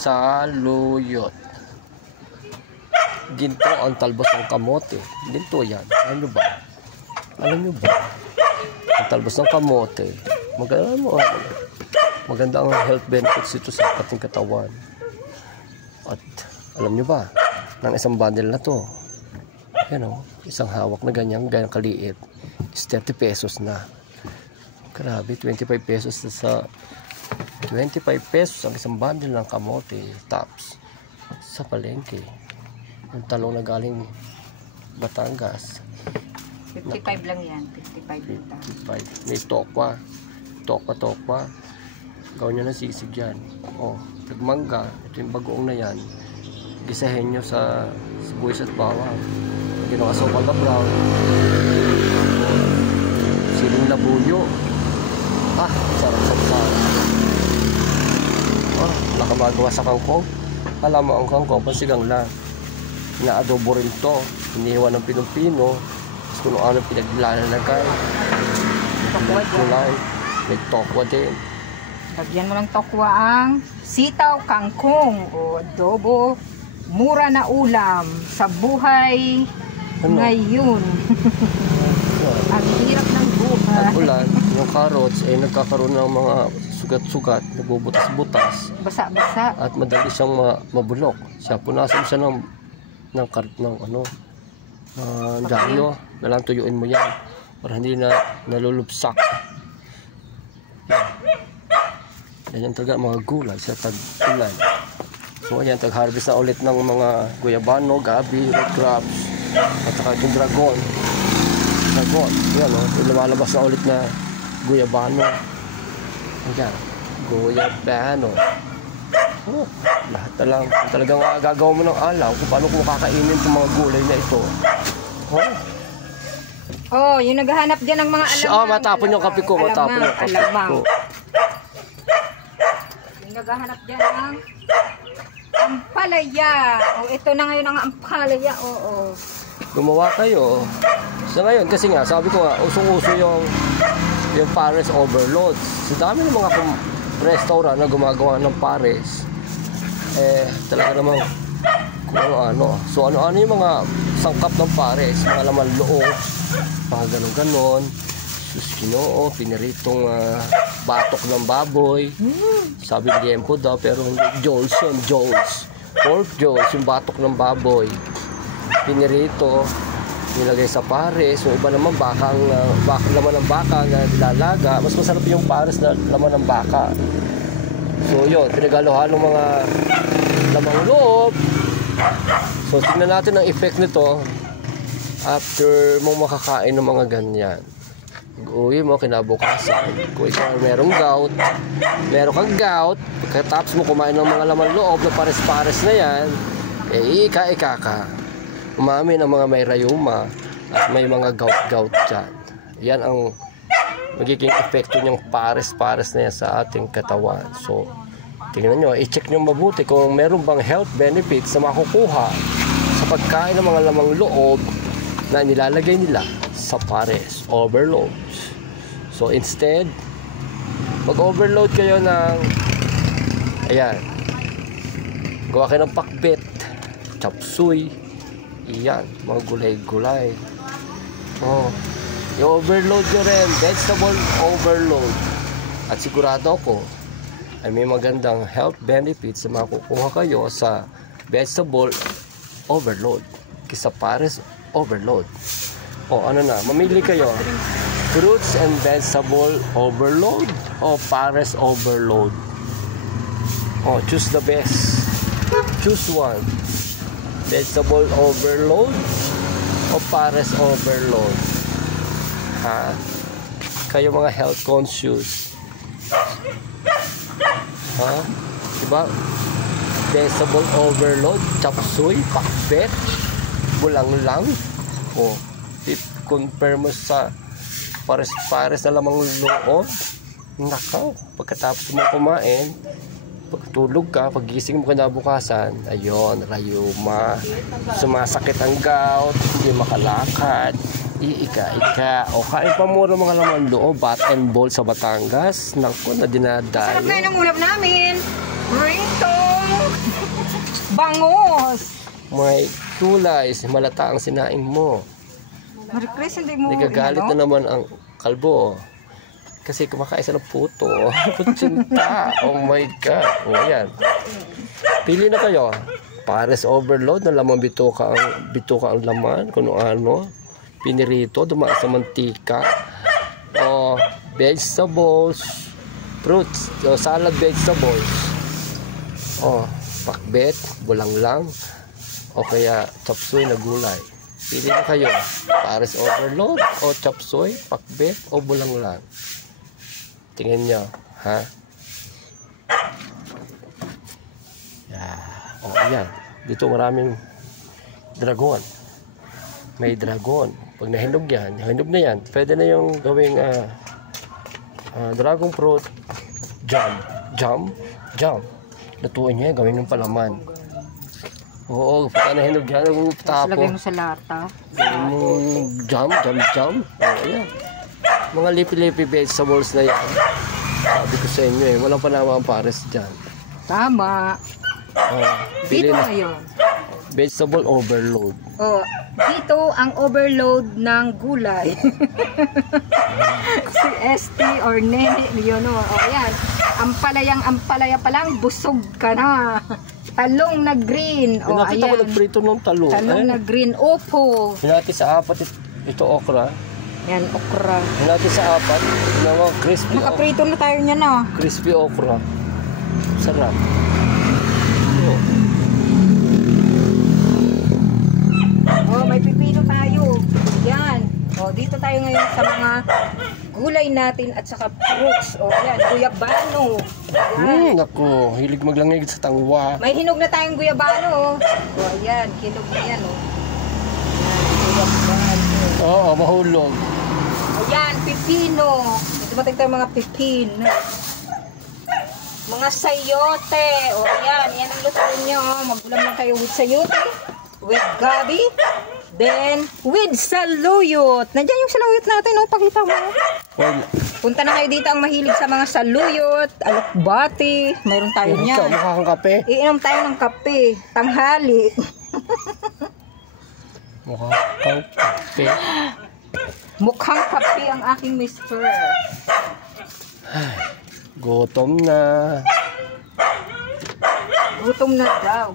saluyot. Ginto ang talbos ng kamote. Ginto yan. Alam nyo ba? Alam nyo ba? Ang talbos ng kamote. Maganda ang health benefits ito sa ating katawan. At alam nyo ba? Ng isang bundle na to. Yan o. Isang hawak na ganyan kaliit. Is 30 pesos na. Grabe. 25 pesos sa 25 pesos ang isang bundle ng kamote tops sa palengke. Yung talong na galing Batangas. 55 lang yan. 55. May tokwa. Tokwa. Gawin nyo ng sisig yan. O, tagmangga. Ito yung bagoong na yan. Gisahin nyo sa sibuyas at bawang. Ginakasokal na brown. Siling labuyo. Sarap. Nakamagawa sa kangkong. Alam mo ang kangkong, pansigang lang. Inaadobo rin to. Hinihiwa ng pinong-pino. Tapos kung ano pinaglalagay. Kulay. May tokwa din. Lagyan mo ng tokwa ang sitaw, kangkong o adobo. Mura na ulam sa buhay ngayon. Ang hirap ng buhay. At ulan, yung carrots ay nagkakaroon ng mga sugat-sugat, nabubutas-butas. Basa-basa. At madali siyang mabulok. Siya, punasan siya ng dyaryo. Nalang tuyuin mo yan para hindi na nalulubsak. Yan talaga mga gulay sa tag-ulan. So ayan, tag-harvest na ulit ng mga guyabano, gabi, red crabs, at saka yung dragon. Yan o, lumalabas na ulit na guyabano. Ayan, guyabano. Lahat na lang. Talagang gagawa mo ng alam kung paano kung kakainin itong mga gulay na ito. Yung naghahanap dyan ng mga alamang. Matapon yung kape ko. Alamang. Yung naghahanap dyan ng ampalaya. Ito na ngayon ang ampalaya. Gumawa kayo. So ngayon, kasi nga, sabi ko nga, usong-uso yung Pares overload. So dami ng mga restaurant na gumagawa ng Pares. Talaga namang kung ano-ano. So ano-ano yung mga sangkap ng Pares, mga laman loob, mga ganon-ganon. Suskinoo, piniritong batok ng baboy. Sabi liempo daw, pero hindi. Jones. Pork Jones, yung batok ng baboy. Pinirito, nilagay sa Pares. Yung iba naman laman ng baka na nilalaga. Mas masarap yung Pares na laman ng baka. So yun, pinagalo-halo mga lamang loob. So tingnan natin ang effect nito after mong makakain ng mga ganyan. Uwi mo kinabukasan. Kung ikaw meron kang gout, pagkatapos mo kumain ng mga laman loob na pares-pares na yan, ika ka. Umami ng mga may rayuma at may mga gout dyan. Yan ang magiging epekto niyang pares-pares na yan sa ating katawan. So, tingnan nyo, i-check nyo mabuti kung meron bang health benefits na makukuha sa pagkain ng mga lamang loob na nilalagay nila sa Pares overload. So, instead, mag-overload kayo ng gawa kayo ng pakbet, chop suey, mga gulay-gulay. I-overload nyo rin, vegetable overload. At sigurado ako ay may magandang health benefits na makukuha kayo sa vegetable overload kaysa Pares overload. Mamili kayo, fruits and vegetable overload o Pares overload. Choose the best. Choose one. Vegetable overload o Pares overload. Kayo mga health conscious. Diba? Vegetable overload, chop suey, pakbet, bulang lang. Compare mo sa pares-pares na lamang loob. Nakaw, pagkatapos mo kumain, pagtulog ka, pagising mo kinabukasan, ayun, rayuma, sumasakit ang gout, hindi makalakad, iika-ika, kain pa muna mga laman loob, bat and ball sa Batangas. Naku, na dinadayo. Sarap na ng ulam namin. Ringtone. bangos. May kulay, malata ang sinaing mo. Marie Chris, hindi mo Nagagalit na naman ang kalbo. Kasi kumakain siya ng puto. Kutsinta. Oh my God. O yan. Pili na kayo. Pares overload na lamang bituka ang laman. Kung ano. Pinirito. Dumaan sa mantika. O vegetables. Fruits. O salad vegetables. O pakbet. Bulang lang. O kaya chop suey na gulay. Pili na kayo. Pares overload o chop suey, pakbet o bulang lang. Tingnan nyo. Ha? Yeah. O ayan. Dito maraming dragon. May dragon. Pag nahinog yan, hinog na yan. Pwede na yung gawing dragon fruit jam. Lutuin nyo yan. Gawin ng palaman. Oo, pagka nahinog yan, tapo. Lagay mo sa lata. Jam. Oo, yan. Mga lipi-lipi vegetables na yan. Sabi ko sa inyo walang pa naman ang pares dyan. Tama. Pili Dito na. ngayon. Vegetable overload. Dito ang overload ng gulay. Si ST or Nene, yun o. Ayan. Ampalaya pa lang, busog ka na. Talong na green. Nakita ko nagprito ng talong. Talong na green. Opo. Hinati sa apat ito okra. Yan, okra. Hinati sa apat. Crispy okra. Nakaprito na tayo niya na. Crispy okra. Sarap. May pipino tayo. Yan. Dito tayo ngayon sa mga gulay natin at saka fruits. Yan, guyabano. Naku, hilig maglangig sa tangwa. May hinog na tayong guyabano. Ayan, hinog na yan. Guyabano. Oo, mahulog. Ayan, pipino. Dumating tayo mga pipino. Mga sayote. Ayan ang lutuin nyo. Magulam lang kayo with sayote, with gabi, then with saluyot. Nandiyan yung saluyot natin, pakita mo. Punta na kayo dito ang mahilig sa mga saluyot, alokbati. Mayroon tayo niyan. Mukha kang kape. Iinom tayo ng kape, tanghali. Mukha kang kape. Mukhang kape ang aking mister. Gutom na. Gutom na daw.